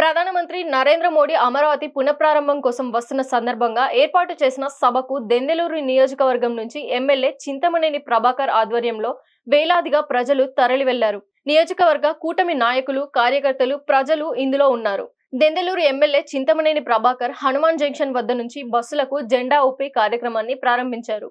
ప్రధానమంత్రి నరేంద్ర మోడీ అమరావతి పునఃప్రారంభం కోసం వస్తున్న సందర్భంగా ఏర్పాటు చేసిన సభకు దెందెలూరు నియోజకవర్గం నుంచి ఎమ్మెల్యే చింతమనేని ప్రభాకర్ ఆధ్వర్యంలో వేలాదిగా ప్రజలు వెళ్లారు నియోజకవర్గ కూటమి నాయకులు కార్యకర్తలు ప్రజలు ఇందులో ఉన్నారు దెందెలూరు ఎమ్మెల్యే చింతమనేని ప్రభాకర్ హనుమాన్ జంక్షన్ వద్ద నుంచి బస్సులకు జెండా ఊపి కార్యక్రమాన్ని ప్రారంభించారు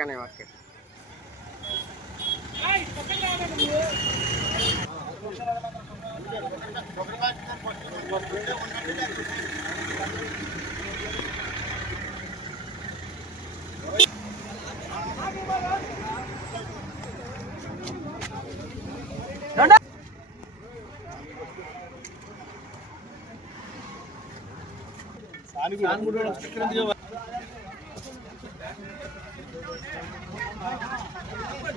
पहचाने वाक्य सानी को सानी को डॉक्टर करने जाओ